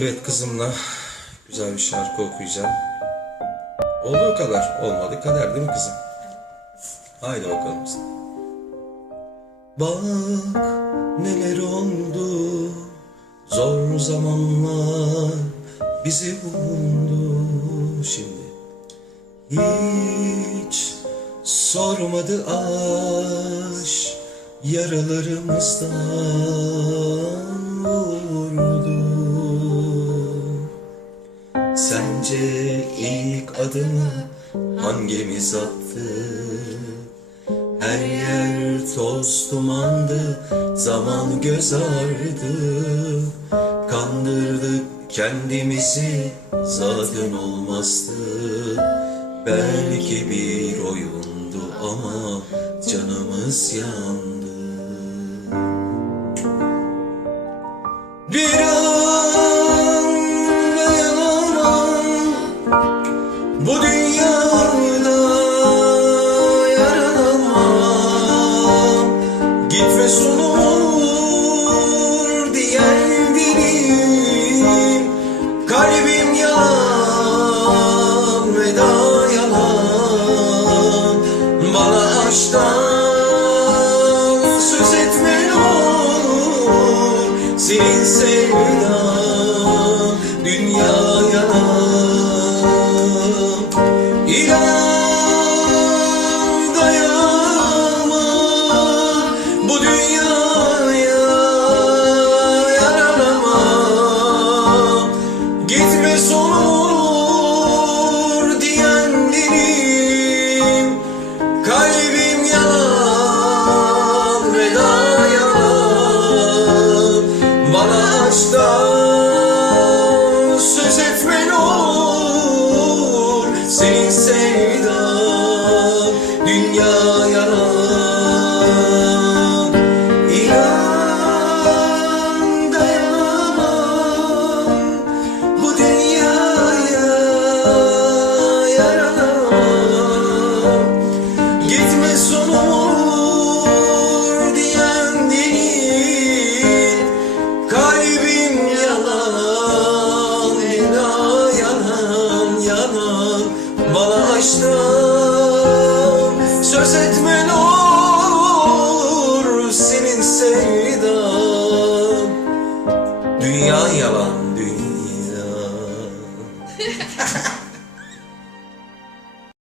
Evet kızımla güzel bir şarkı okuyacağım. Olduğu kadar, olmadı kader değil mi kızım? Haydi bakalım. Bak neler oldu, zor zamanlar bizi buldu şimdi. Hiç sormadı aşk yaralarımızdan vurdu. Adımı hangimiz attı? Her yer toz dumandı, zaman göz ardı. Kandırdık kendimizi, zaten olmazdı. Belki bir oyundu ama canımız yandı. Bir Senin sevdan dünya yalan İnan dayanamam bu dünyaya yaranamam. Gitme son Constance, j'ai fait aşktan söz etme ne olur senin sevdan. Dünya yalan dünya.